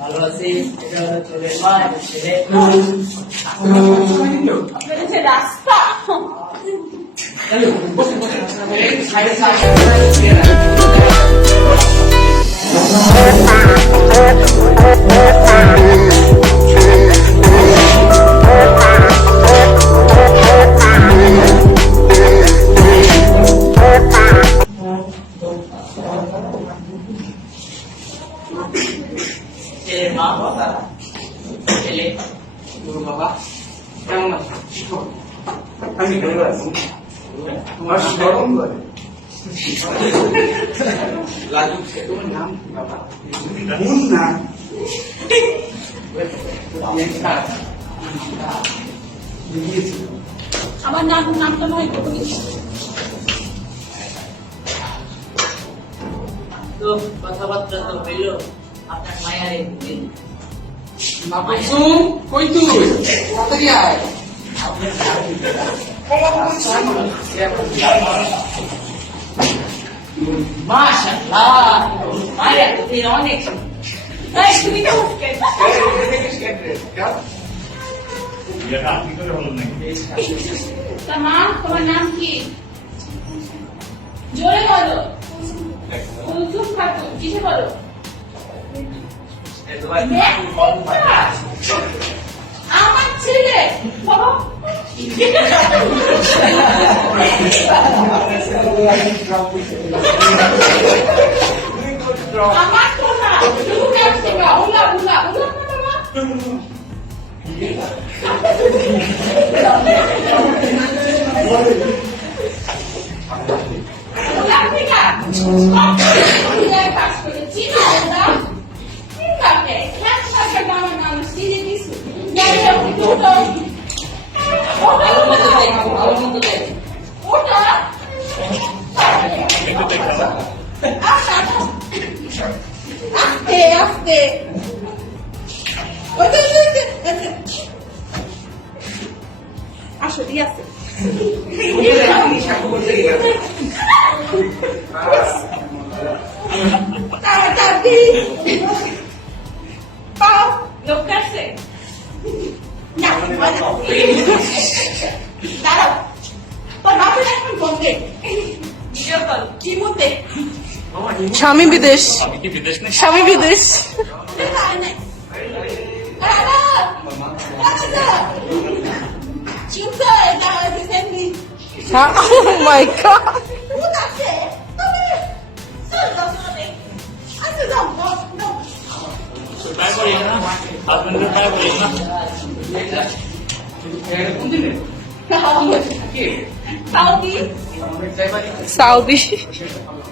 ভালো আছি এটা চোরের মা ছেলের মা ছেলে গুরু বাবা কেমন আছো? আমি ভালো আছি। তোমার স্মরণ করে তোমার নাম বাবা? মুন্না আমার নাম নামটা নয় কবি তো কথাবার্তা তো হইল আপনার মায়ারে এতদিন অনেক তুমি তোমার নাম কি? জোরে বলো। কুলসুম খাতুন কিসে একটা। আমার ছেলে। আমার তো না আস্তে আস্তে। আসো দিয়ে আছে তাড়াতাড়ি। স্বামী বিদেশ। স্বামী বিদেশ। Oh my god. সাউদি। আমরা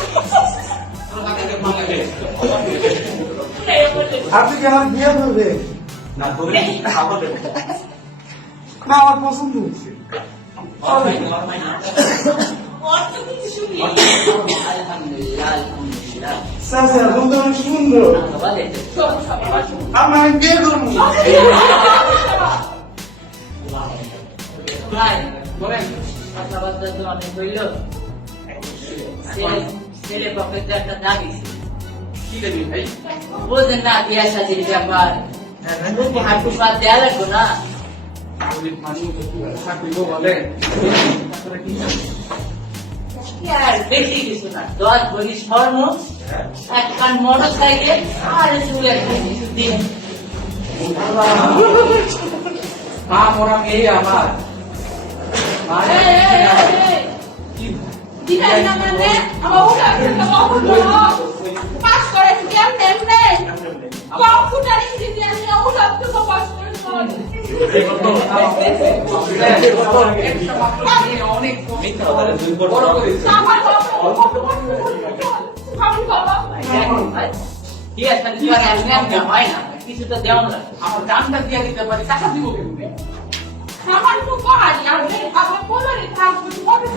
আপনি কি আমার বিয়ে করবেন না আমার পছন্দ হচ্ছে। সুন্দর। আমি বিয়ে করব। কথাবার্তা তো অনেক হইল। ছেলে- ছেলে একটা দাবি ছিল। কি দেবি ভাই বোঝেন না বিয়া সাজির ব্যাপার হাঁটু পা দেয়া লাগবো না গরিব মানুষ চাকরি বলেন কি আর বেশি কিছু না দশ ভরি স্বর্ণ এক কান মোটর সাইকেল আর চুল একটা কিছু দিন মা মোরা মেয়ে আমার মা এমনি হয় না। ভাই দেওয়া আমার দামটা দিয়ে দিতে পারি। টাকা দিব কেমনি?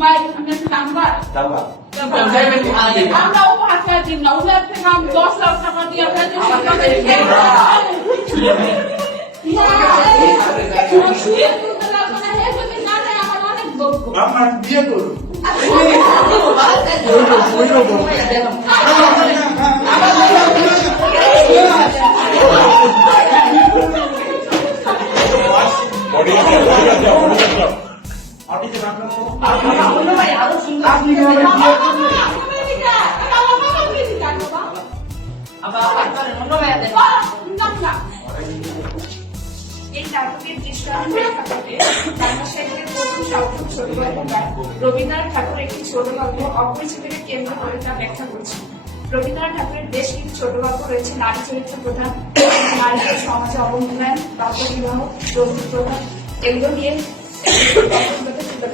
ভাই আমি একটা নাম্বার আমরা উপহার করে দিন না ওদের থেকে আমি দশ লাখ টাকা দিয়ে আমার বিয়ে করুন আপনি যে রবীন্দ্রনাথ ঠাকুর একটি ছোট গল্প অপরিচিতকে কেন্দ্র করে তা ব্যাখ্যা করছে। রবীন্দ্রনাথ ঠাকুরের বেশ কিছু ছোট গল্প রয়েছে, নারী চরিত্র প্রধান, নারীদের সমাজে অবমূল্যায়ন বাল্য বিবাহ যৌন প্রধান এগুলো নিয়ে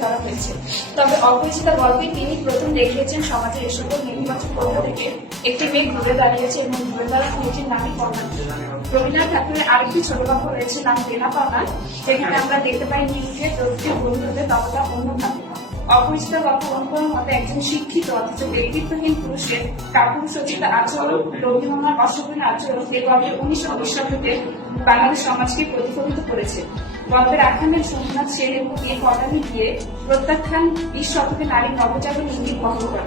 ধরা হয়েছে। তবে অপরিচিত গল্পে তিনি প্রথম দেখিয়েছেন সমাজের এ সকল নেতিবাচক প্রথা থেকে একটি মেয়ে ঘুরে দাঁড়িয়েছে এবং ঘুরে দাঁড়ানো মেয়েটির নামই কন্যা। রবীন্দ্রনাথ ঠাকুরের আরেকটি ছোট গল্প রয়েছে নাম দেনা পাওনা। সেখানে আমরা দেখতে পাই নীলকে দ্রব্য বন্ধুদের ততটা অন্যভাবে অপরিচিত গল্প অনুকরণ মতে একজন শিক্ষিত, অথচ ব্যক্তিত্বহীন পুরুষের কাপুরুষোচিত আচরণ, রবীন্দ্রনাথ অশোভন আচরণ এই উনিশশো উনিশ শতকে বাংলাদেশ সমাজকে প্রতিফলিত করেছে। গল্পের আখ্যানের সোমনাথ সেন এবং এই কলামি দিয়ে প্রত্যাখ্যান বিশ শতকে নারী নবজাগরণ ইঙ্গিত বহন করে।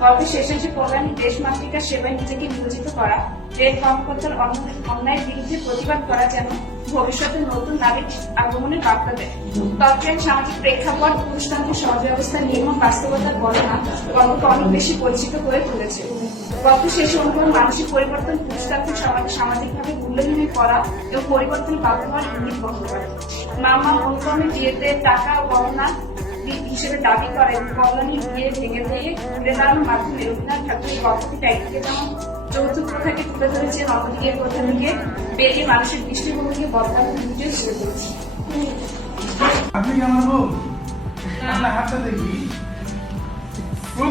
গল্পের শেষে যে কল্যাণী দেশমাতৃকার সেবায় নিজেকে নিয়োজিত করা রেল কর্মকর্তার অন্য- অন্যায়ের বিরুদ্ধে প্রতিবাদ করা যেন ভবিষ্যতে নতুন নারীর আগমনের বার্তা দেয়। তৎকালীন সামাজিক প্রেক্ষাপট পুরুষতান্ত্রিক সমাজ ব্যবস্থার নির্মম বাস্তবতার বর্ণনা গল্পকে অনেক বেশি পরিচিত করে তুলেছে। গল্প শেষে অনুভব মানসিক পরিবর্তন পুরুষতান্ত্রিক সমাজে সামাজিকভাবে মূল্যহীন পড়া এবং পরিবর্তন বাধ্য হওয়ার ইঙ্গিত বহন করে। মামা অনুক্রমে বিয়েতে টাকা ও গহনা হিসেবে দাবি করেন, কল্যাণী বিয়ে ভেঙে দিয়ে ঘুরে মাধ্যমে রবীন্দ্রনাথ ঠাকুরের গল্পটিতে একদিকে যেমন যৌথ প্রথাকে তুলে ধরেছেন অন্যদিকে এই প্রথা থেকে? বেরিয়ে মানুষের দৃষ্টিভঙ্গিকে বদলানোর ভিডিও তুলে ধরেছে আপনি কেমন হোক আপনার হাতটা দেখি।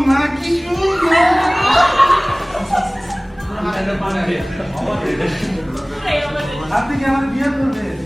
মা, কি আপনি কি আমার বিয়ে করবেন?